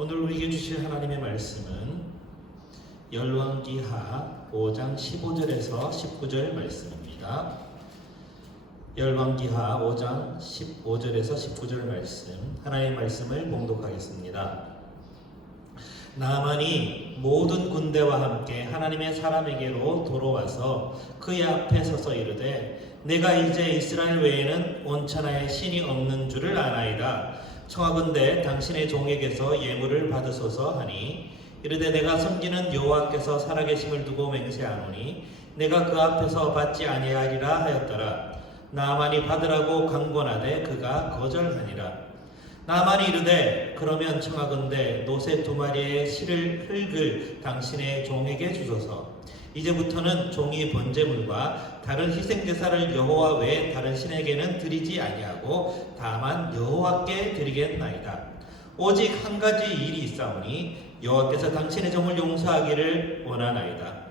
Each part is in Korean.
오늘 우리에게 주실 하나님의 말씀은 열왕기하 5장 15절에서 19절 말씀입니다. 열왕기하 5장 15절에서 19절 말씀, 하나님의 말씀을 봉독하겠습니다. 나아만이 모든 군대와 함께 하나님의 사람에게로 돌아와서 그의 앞에 서서 이르되, 내가 이제 이스라엘 외에는 온천하에 신이 없는 줄을 아나이다. 청하건대 당신의 종에게서 예물을 받으소서 하니, 이르되 내가 섬기는 여호와께서 살아계심을 두고 맹세하노니 내가 그 앞에서 받지 아니하리라 하였더라. 나아만이 받으라고 강권하되 그가 거절하니라. 나아만이 이르되, 그러면 청하건대 노새 2마리의 흙을 당신의 종에게 주소서. 이제부터는 종이 번제물과 다른 희생제사를 여호와 외에 다른 신에게는 드리지 아니하고 다만 여호와께 드리겠나이다. 오직 한 가지 일이 있사오니 여호와께서 당신의 종을 용서하기를 원하나이다.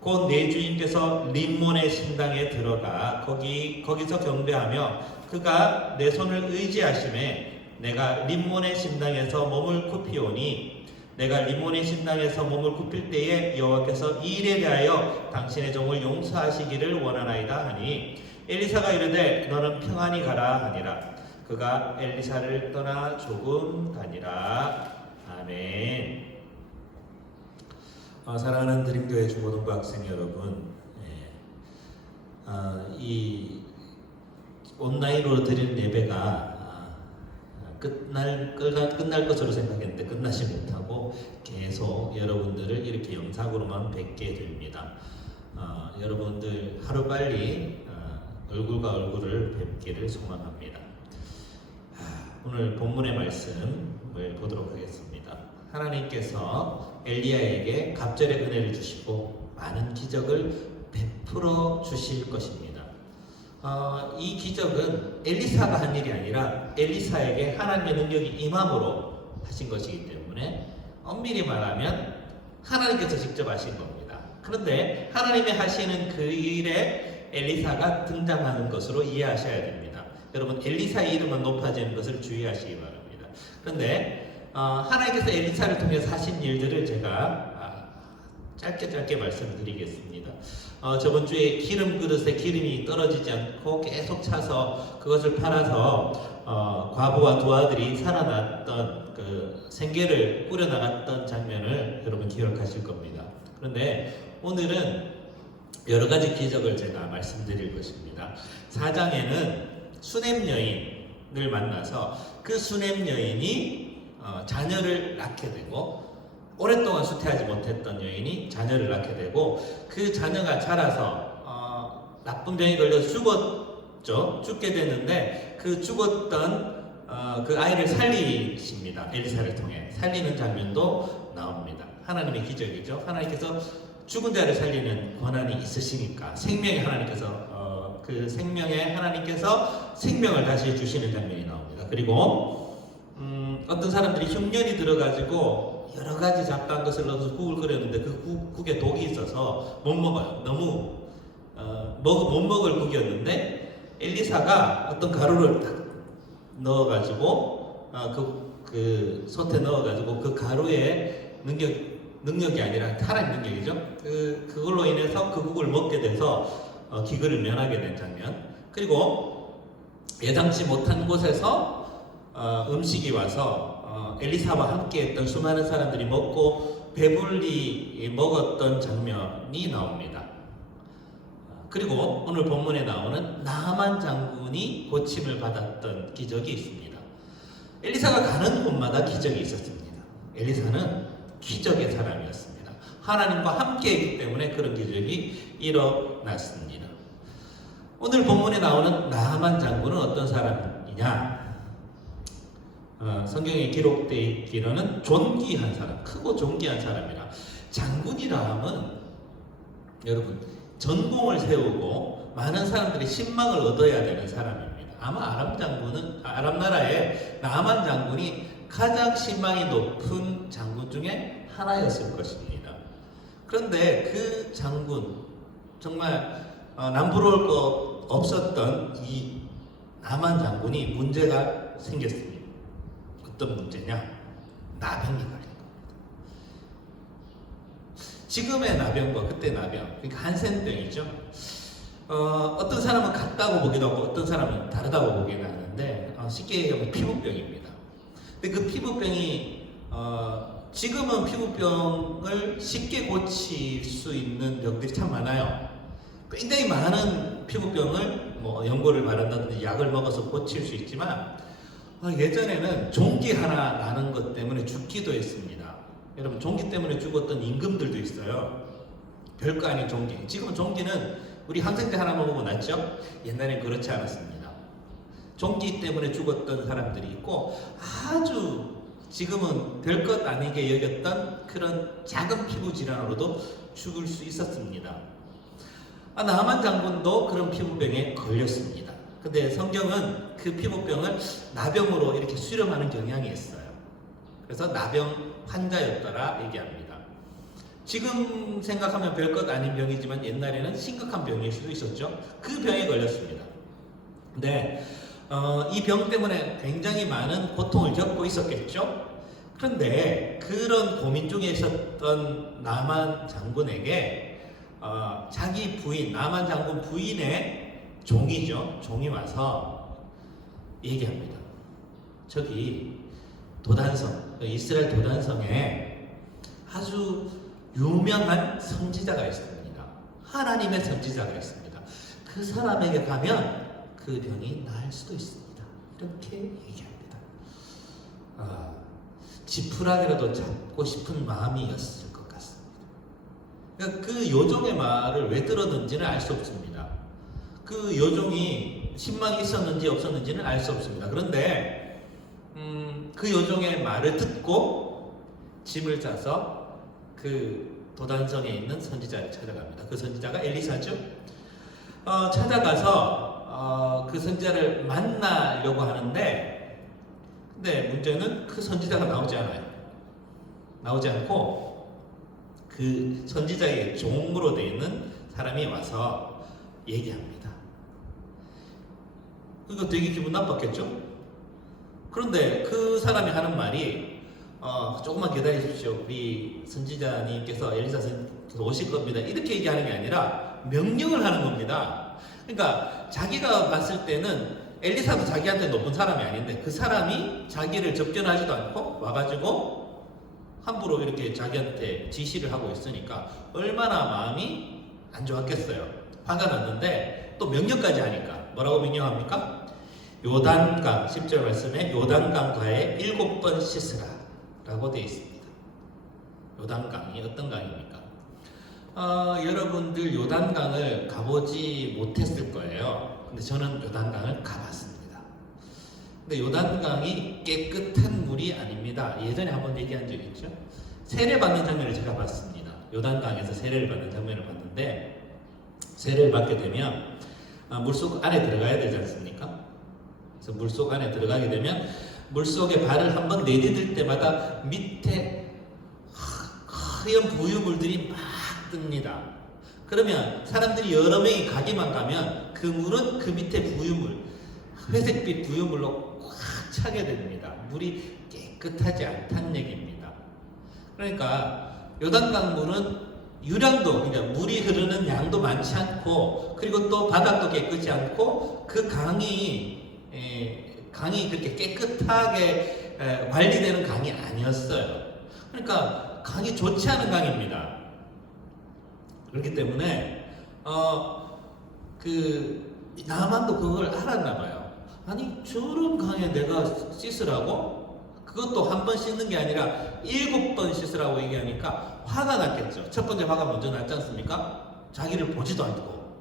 곧 내 주인께서 림몬의 신당에 들어가 거기서 경배하며 그가 내 손을 의지하심에 내가 림몬의 신당에서 몸을 굽히오니, 내가 림몬의 신당에서 몸을 굽힐 때에 여호와께서 이 일에 대하여 당신의 종을 용서하시기를 원하나이다 하니, 엘리사가 이르되 너는 평안히 가라 하니라. 그가 엘리사를 떠나 조금 가니라. 아멘. 사랑하는 드림교회 중고등부 학생 여러분, 이 온라인으로 드리는 예배가 끝날 것으로 생각했는데 끝나지 못하고 계속 여러분들을 이렇게 영상으로만 뵙게 됩니다. 여러분들 하루빨리 얼굴과 얼굴을 뵙기를 소망합니다. 오늘 본문의 말씀을 보도록 하겠습니다. 하나님께서 엘리야에게 갑절의 은혜를 주시고 많은 기적을 베풀어 주실 것입니다. 이 기적은 엘리사가 한 일이 아니라 엘리사에게 하나님의 능력이 임함으로 하신 것이기 때문에 엄밀히 말하면 하나님께서 직접 하신 겁니다. 그런데 하나님이 하시는 그 일에 엘리사가 등장하는 것으로 이해하셔야 됩니다. 여러분, 엘리사의 이름은 높아지는 것을 주의하시기 바랍니다. 그런데 하나님께서 엘리사를 통해서 하신 일들을 제가 짧게 말씀드리겠습니다. 저번 주에 기름 그릇에 기름이 떨어지지 않고 계속 차서 그것을 팔아서 과부와 두 아들이 살아났던 그 생계를 꾸려나갔던 장면을 여러분 기억하실 겁니다. 그런데 오늘은 여러 가지 기적을 제가 말씀드릴 것입니다. 4장에는 수넴 여인을 만나서 그 수넴 여인이 자녀를 낳게 되고, 오랫동안 수태하지 못했던 여인이 자녀를 낳게 되고, 그 자녀가 자라서 나쁜 병에 걸려서 죽게 되는데 그 죽었던 그 아이를 살리십니다. 엘리사를 통해 살리는 장면도 나옵니다. 하나님의 기적이죠. 하나님께서 죽은 자를 살리는 권한이 있으시니까 생명의 하나님께서 그 생명의 하나님께서 생명을 다시 주시는 장면이 나옵니다. 그리고 어떤 사람들이 흉년이 들어가지고 여러 가지 잡다한 것을 넣어서 국을 끓였는데 그 국에 독이 있어서 못 먹어요. 너무 못 먹을 국이었는데 엘리사가 어떤 가루를 딱 넣어가지고 그 솥에 넣어가지고 그 가루의 능력이 아니라 하나님 능력이죠. 그걸로 인해서 그 국을 먹게 돼서 기근을 면하게 된 장면. 그리고 예상치 못한 곳에서 음식이 와서 엘리사와 함께 했던 수많은 사람들이 먹고 배불리 먹었던 장면이 나옵니다. 그리고 오늘 본문에 나오는 나아만 장군이 고침을 받았던 기적이 있습니다. 엘리사가 가는 곳마다 기적이 있었습니다. 엘리사는 기적의 사람이었습니다. 하나님과 함께 했기 때문에 그런 기적이 일어났습니다. 오늘 본문에 나오는 나아만 장군은 어떤 사람이냐? 성경에 기록되어 있기로는 존귀한 사람, 크고 존귀한 사람이라. 장군이라 하면 여러분 전공을 세우고 많은 사람들이 신망을 얻어야 되는 사람입니다. 아마 아람 나라의 나아만 장군이 가장 신망이 높은 장군 중에 하나였을 것입니다. 그런데 그 장군, 정말 남부러울 것 없었던 이 나아만 장군이 문제가 생겼습니다. 어떤 문제냐? 나병이 걸린 겁니다. 지금의 나병과 그때 나병, 그러니까 한센병이죠. 어떤 사람은 같다고 보기도 하고 어떤 사람은 다르다고 보기는 하는데 쉽게 얘기하면 피부병입니다. 근데 그 피부병이 지금은 피부병을 쉽게 고칠 수 있는 병들이 참 많아요. 굉장히 많은 피부병을 뭐 연고를 바른다든지 약을 먹어서 고칠 수 있지만 예전에는 종기 하나 나는 것 때문에 죽기도 했습니다. 여러분 종기 때문에 죽었던 임금들도 있어요. 별거 아닌 종기. 지금은 종기는 우리 항생제 하나 먹으면 낫죠? 옛날엔 그렇지 않았습니다. 종기 때문에 죽었던 사람들이 있고 아주 지금은 별것 아니게 여겼던 그런 작은 피부 질환으로도 죽을 수 있었습니다. 나만 장군도 그런 피부병에 걸렸습니다. 근데 성경은 그 피부병을 나병으로 이렇게 수렴하는 경향이 있어요. 그래서 나병 환자였더라 얘기합니다. 지금 생각하면 별것 아닌 병이지만 옛날에는 심각한 병일 수도 있었죠. 그 병에 걸렸습니다. 근데 이 병 때문에 굉장히 많은 고통을 겪고 있었겠죠. 그런데 그런 고민 중에 있었던 나만 장군에게 자기 부인, 나만 장군 부인의 종이죠. 종이 와서 얘기합니다. 저기 도단성, 이스라엘 도단성에 아주 유명한 선지자가 있습니다. 하나님의 선지자가 있습니다. 그 사람에게 가면 그 병이 나을 수도 있습니다. 이렇게 얘기합니다. 지푸라기라도 잡고 싶은 마음이었을 것 같습니다. 그러니까 그 요종의 말을 왜 들었는지는 알 수 없습니다. 그 요종이 신망이 있었는지 없었는지는 알 수 없습니다. 그런데 그 요종의 말을 듣고 짐을 짜서 그 도단성에 있는 선지자를 찾아갑니다. 그 선지자가 엘리사죠. 찾아가서 그 선지자를 만나려고 하는데 근데 문제는 그 선지자가 나오지 않아요. 나오지 않고 그 선지자의 종으로 되어 있는 사람이 와서 얘기합니다. 그거 되게 기분 나빴겠죠? 그런데 그 사람이 하는 말이 조금만 기다리십시오. 우리 선지자님께서 엘리사 선지자께서 오실 겁니다. 이렇게 얘기하는 게 아니라 명령을 하는 겁니다. 그러니까 자기가 봤을 때는 엘리사도 자기한테 높은 사람이 아닌데 그 사람이 자기를 접견하지도 않고 와가지고 함부로 이렇게 자기한테 지시를 하고 있으니까 얼마나 마음이 안 좋았겠어요. 화가 났는데 또 명령까지 하니까 뭐라고 명령합니까? 요단강 10절 말씀에 요단강가에 7번 씻으라 라고 되어 있습니다. 요단강이 어떤 강입니까? 여러분들 요단강을 가보지 못했을 거예요. 근데 저는 요단강을 가봤습니다. 근데 요단강이 깨끗한 물이 아닙니다. 예전에 한번 얘기한 적이 있죠. 세례받는 장면을 제가 봤습니다. 요단강에서 세례를 받는 장면을 봤는데 세례를 받게 되면 물속 안에 들어가야 되지 않습니까? 그래서 물속 안에 들어가게 되면 물속에 발을 한번 내디딜 때마다 밑에 하얀 부유물들이 막 뜹니다. 그러면 사람들이 여러 명이 가기만 가면 그 물은 그 밑에 부유물, 회색빛 부유물로 꽉 차게 됩니다. 물이 깨끗하지 않다는 얘기입니다. 그러니까 요단강 물은 유량도, 그러니까 물이 흐르는 양도 많지 않고 그리고 또 바닥도 깨끗지 않고 그 강이 그렇게 깨끗하게 관리되는 강이 아니었어요. 그러니까 강이 좋지 않은 강입니다. 그렇기 때문에 나만도 그걸 알았나 봐요. 아니 저런 강에 내가 씻으라고? 그것도 한 번 씻는 게 아니라 7번 씻으라고 얘기하니까 화가 났겠죠. 첫 번째 화가 먼저 났지 않습니까? 자기를 보지도 않고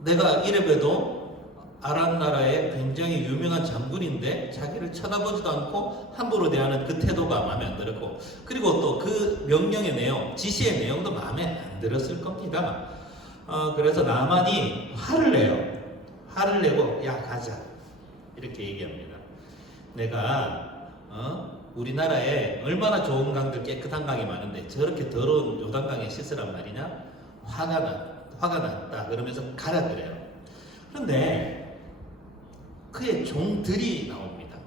내가 이래봬도 아람 나라의 굉장히 유명한 장군인데 자기를 쳐다보지도 않고 함부로 대하는 그 태도가 마음에 안 들었고 그리고 또 그 명령의 내용, 지시의 내용도 마음에 안 들었을 겁니다. 그래서 나만이 화를 내요. 화를 내고 야 가자 이렇게 얘기합니다. 내가 우리나라에 얼마나 좋은 강들 깨끗한 강이 많은데 저렇게 더러운 요단강에 씻으란 말이냐? 화가 났다 그러면서 가라 그래요. 그런데 그의 종들이 나옵니다.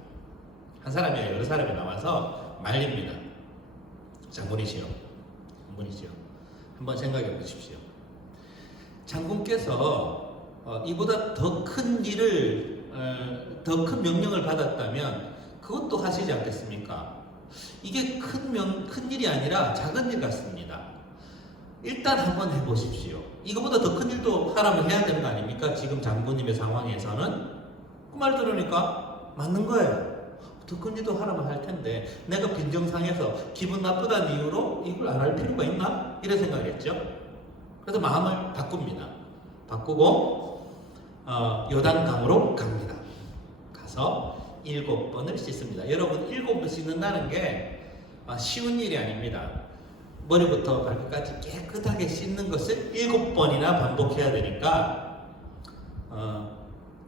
한 사람이 여러 사람이 나와서 말립니다. 장군이시여, 한번 생각해 보십시오. 장군께서 이보다 더 큰 일을, 더 큰 명령을 받았다면 그것도 하시지 않겠습니까? 이게 큰 일이 아니라 작은 일 같습니다. 일단 한번 해보십시오. 이거보다 더 큰 일도 하라면 해야 되는 거 아닙니까? 지금 장군님의 상황에서는 그 말 들으니까 맞는 거예요. 더 큰 일도 하라면 할 텐데 내가 빈정상해서 기분 나쁘다는 이유로 이걸 안 할 필요가 있나? 이런 생각을 했죠. 그래서 마음을 바꾸고 요단강으로 갑니다. 가서 7번을 씻습니다. 여러분 7번 씻는다는 게 쉬운 일이 아닙니다. 머리부터 발끝까지 깨끗하게 씻는 것을 7번이나 반복해야 되니까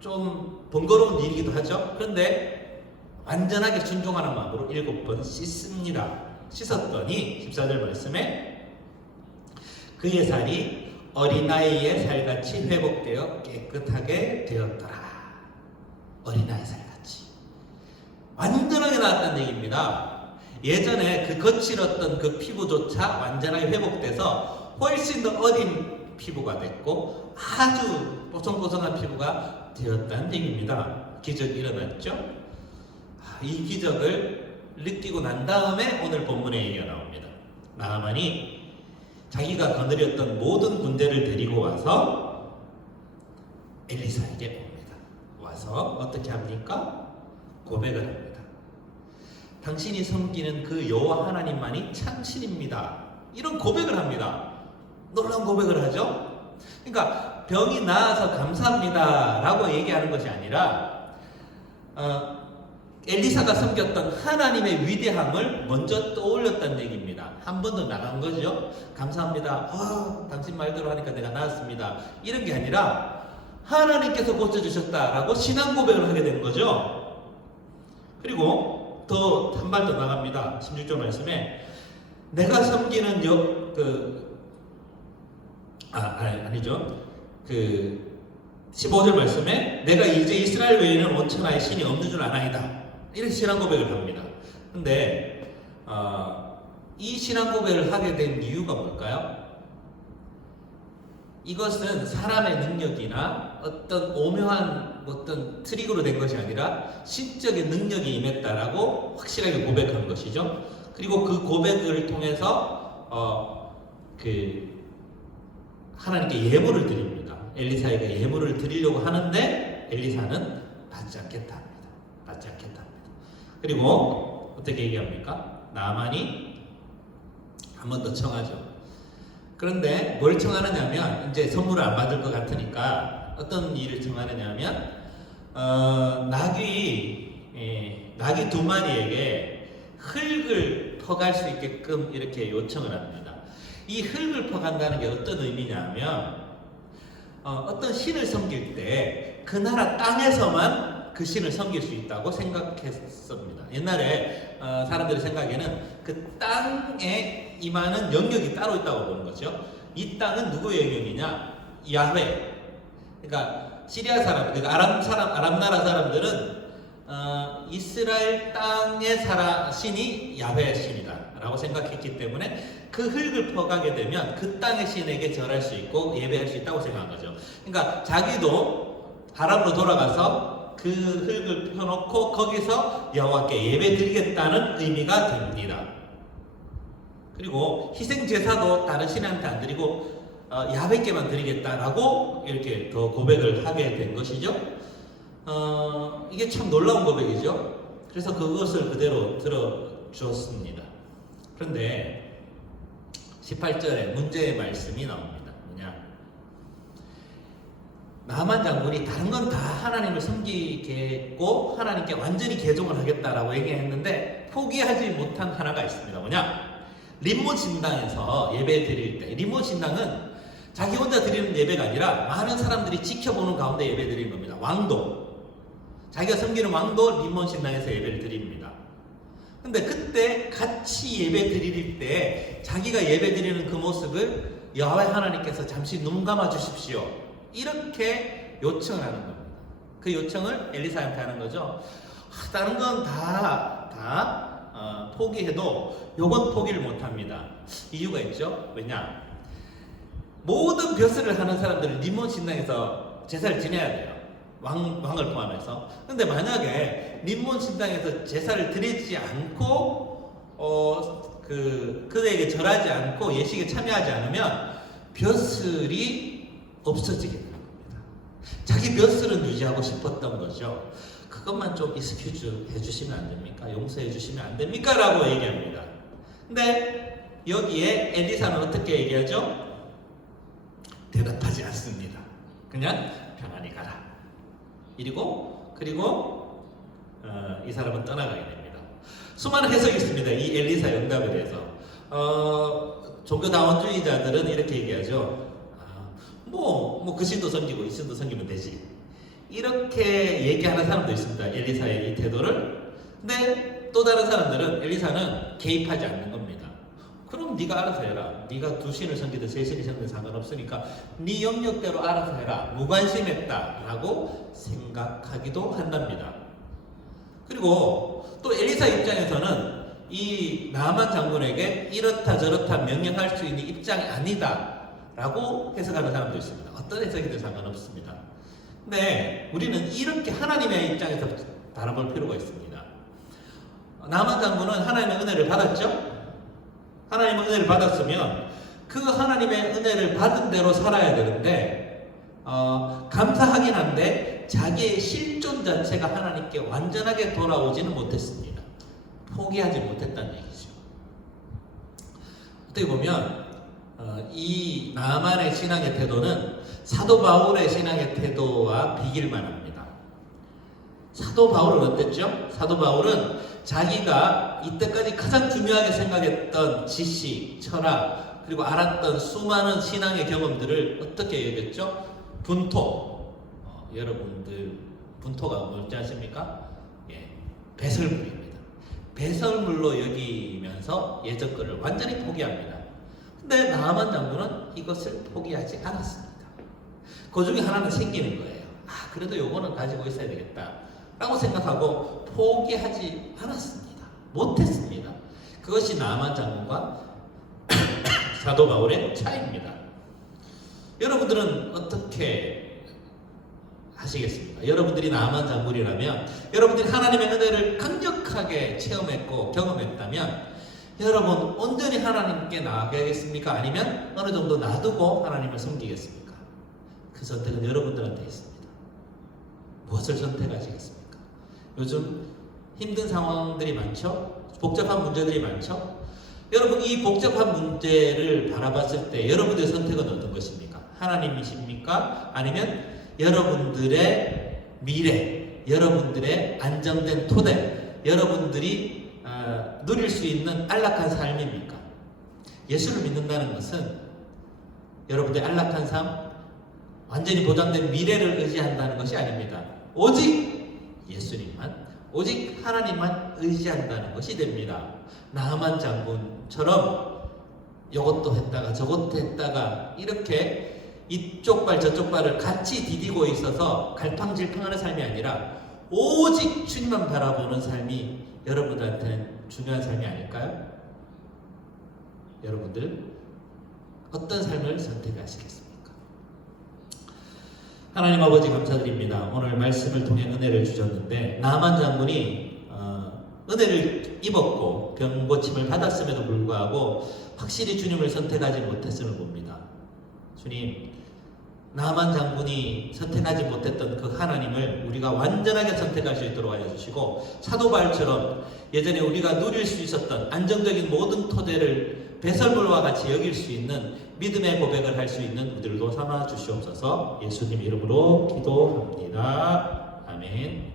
좀 번거로운 일이기도 하죠. 그런데 완전하게 순종하는 마음으로 7번 씻습니다. 씻었더니 14절 말씀에 그의 살이 어린아이의 살같이 회복되어 깨끗하게 되었더라. 어린아이 살같이 완전하게 나았다는 얘기입니다. 예전에 그 거칠었던 그 피부조차 완전하게 회복돼서 훨씬 더 어린 피부가 됐고 아주 뽀송뽀송한 피부가 되었다는 얘기입니다. 기적이 일어났죠. 이 기적을 느끼고 난 다음에 오늘 본문의 얘기가 나옵니다. 나아만이 자기가 거느렸던 모든 군대를 데리고 와서 엘리사에게 옵니다. 와서 어떻게 합니까? 고백을 합니다. 당신이 섬기는 그 여호와 하나님만이 참신입니다. 이런 고백을 합니다. 놀라운 고백을 하죠. 그러니까 병이 나아서 감사합니다 라고 얘기하는 것이 아니라 엘리사가 섬겼던 하나님의 위대함을 먼저 떠올렸다는 얘기입니다. 한 번 더 나간 거죠. 감사합니다. 당신 말대로 하니까 내가 나았습니다. 이런 게 아니라 하나님께서 고쳐주셨다라고 신앙 고백을 하게 된 거죠. 그리고 더 한 발 더 나갑니다. 16절 말씀에 내가 섬기는 아니죠. 15절 말씀에 내가 이제 이스라엘 외에는 원천하의 신이 없는 줄 아나이다. 이런 신앙 고백을 합니다. 근데 이 신앙 고백을 하게 된 이유가 뭘까요? 이것은 사람의 능력이나 어떤 오묘한 어떤 트릭으로 된 것이 아니라 신적인 능력이 임했다라고 확실하게 고백한 것이죠. 그리고 그 고백을 통해서 하나님께 예물을 드립니다. 엘리사에게 예물을 드리려고 하는데 엘리사는 받지 않겠다 합니다. 받지 않겠다 합니다. 그리고 어떻게 얘기합니까? 나아만이 한 번 더 청하죠. 그런데 뭘 청하느냐면 이제 선물을 안 받을 것 같으니까 어떤 일을 청하느냐면 나귀 2마리에게 흙을 퍼갈 수 있게끔 이렇게 요청을 합니다. 이 흙을 퍼간다는 게 어떤 의미냐면 어떤 신을 섬길 때 그 나라 땅에서만 그 신을 섬길 수 있다고 생각했습니다. 옛날에 사람들의 생각에는 그 땅에 임하는 영역이 따로 있다고 보는 거죠. 이 땅은 누구의 영역이냐? 야훼. 그러니까 시리아 사람, 그러니까 아람 나라 사람들은 이스라엘 땅의 신이 야훼 신이다라고 생각했기 때문에 그 흙을 퍼가게 되면 그 땅의 신에게 절할 수 있고 예배할 수 있다고 생각한 거죠. 그러니까 자기도 아람으로 돌아가서 그 흙을 펴놓고 거기서 여호와께 예배드리겠다는 의미가 됩니다. 그리고 희생 제사도 다른 신한테 안 드리고 야훼께만 드리겠다라고 이렇게 더 고백을 하게 된 것이죠. 이게 참 놀라운 고백이죠. 그래서 그것을 그대로 들어줬습니다. 그런데 18절에 문제의 말씀이 나옵니다. 뭐냐? 나만 장군이 다른 건 다 하나님을 섬기겠고 하나님께 완전히 개종을 하겠다라고 얘기했는데 포기하지 못한 하나가 있습니다. 뭐냐? 림몬 신당에서 예배 드릴 때, 림몬 신당은 자기 혼자 드리는 예배가 아니라 많은 사람들이 지켜보는 가운데 예배 드리는 겁니다. 왕도, 자기가 섬기는 왕도 림몬 신당에서 예배를 드립니다. 근데 그때 같이 예배 드릴 때 자기가 예배 드리는 그 모습을 여호와 하나님께서 잠시 눈 감아 주십시오, 이렇게 요청을 하는 겁니다. 그 요청을 엘리사한테 하는 거죠. 다른 건 다 포기해도 요건 포기를 못합니다. 이유가 있죠. 왜냐? 모든 벼슬을 하는 사람들은 림몬 신당에서 제사를 지내야 돼요. 왕을 포함해서. 근데 만약에 림몬 신당에서 제사를 드리지 않고 그에게 절하지 않고 예식에 참여하지 않으면 벼슬이 없어지게 되는 겁니다. 자기 벼슬은 유지하고 싶었던 거죠. 그것만 좀 익스큐즈 해주시면 안 됩니까? 용서해 주시면 안 됩니까? 라고 얘기합니다. 근데 여기에 엘리사는 어떻게 얘기하죠? 대답하지 않습니다. 그냥 편안히 가라. 그리고 이 사람은 떠나가게 됩니다. 수많은 해석이 있습니다. 이 엘리사 응답에 대해서. 종교다원주의자들은 이렇게 얘기하죠. 그 신도 섬기고 이 신도 섬기면 되지. 이렇게 얘기하는 사람도 있습니다. 엘리사의 이 태도를. 근데 또 다른 사람들은 엘리사는 개입하지 않는 겁니다. 그럼 네가 알아서 해라. 네가 두 신을 섬기든 세 신을 섬기든 상관없으니까 네 영역대로 알아서 해라. 무관심했다라고 생각하기도 한답니다. 그리고 또 엘리사 입장에서는 이 나만 장군에게 이렇다 저렇다 명령할 수 있는 입장이 아니다라고 해석하는 사람도 있습니다. 어떤 해석이든 상관없습니다. 근데 우리는 이렇게 하나님의 입장에서 바라볼 필요가 있습니다. 나만 장군은 하나님의 은혜를 받았죠? 하나님의 은혜를 받았으면 그 하나님의 은혜를 받은 대로 살아야 되는데 감사하긴 한데 자기의 실존 자체가 하나님께 완전하게 돌아오지는 못했습니다. 포기하지 못했다는 얘기죠. 어떻게 보면 이 나만의 신앙의 태도는 사도 바울의 신앙의 태도와 비길만 합니다. 사도 바울은 어땠죠? 사도 바울은 자기가 이때까지 가장 중요하게 생각했던 지식, 철학, 그리고 알았던 수많은 신앙의 경험들을 어떻게 얘기했죠? 분토. 여러분들 분토가 뭔지 아십니까? 배설물입니다. 배설물로 여기면서 예전 것을 완전히 포기합니다. 근데 나만 장군은 이것을 포기하지 않았습니다. 그 중에 하나는 생기는 거예요. 그래도 요거는 가지고 있어야 되겠다 라고 생각하고 포기하지 않았습니다. 못했습니다. 그것이 나만 장군과 사도 바울의 차이입니다. 여러분들은 어떻게 하시겠습니까? 여러분들이 나만 장군이라면, 여러분들이 하나님의 은혜를 강력하게 체험했고 경험했다면 여러분 온전히 하나님께 나아가겠습니까? 아니면 어느 정도 놔두고 하나님을 섬기겠습니까? 그 선택은 여러분들한테 있습니다. 무엇을 선택하시겠습니까? 요즘 힘든 상황들이 많죠? 복잡한 문제들이 많죠? 여러분 이 복잡한 문제를 바라봤을 때 여러분들의 선택은 어떤 것입니까? 하나님이십니까? 아니면 여러분들의 미래, 여러분들의 안정된 토대, 여러분들이 누릴 수 있는 안락한 삶입니까? 예수를 믿는다는 것은 여러분들의 안락한 삶, 완전히 보장된 미래를 의지한다는 것이 아닙니다. 오직 예수님만, 오직 하나님만 의지한다는 것이 됩니다. 나만 장군처럼 이것도 했다가 저것도 했다가 이렇게 이쪽 발 저쪽 발을 같이 디디고 있어서 갈팡질팡하는 삶이 아니라 오직 주님만 바라보는 삶이 여러분들한테는 중요한 삶이 아닐까요? 여러분들 어떤 삶을 선택하시겠습니까? 하나님 아버지 감사드립니다. 오늘 말씀을 통해 은혜를 주셨는데 나만 장군이 은혜를 입었고 병 고침을 받았음에도 불구하고 확실히 주님을 선택하지 못했음을 봅니다. 주님, 나만 장군이 선택하지 못했던 그 하나님을 우리가 완전하게 선택할 수 있도록 하여 주시고 사도 바울처럼 예전에 우리가 누릴 수 있었던 안정적인 모든 토대를 배설물과 같이 여길 수 있는 믿음의 고백을 할 수 있는 우리들도 삼아 주시옵소서. 예수님 이름으로 기도합니다. 아멘.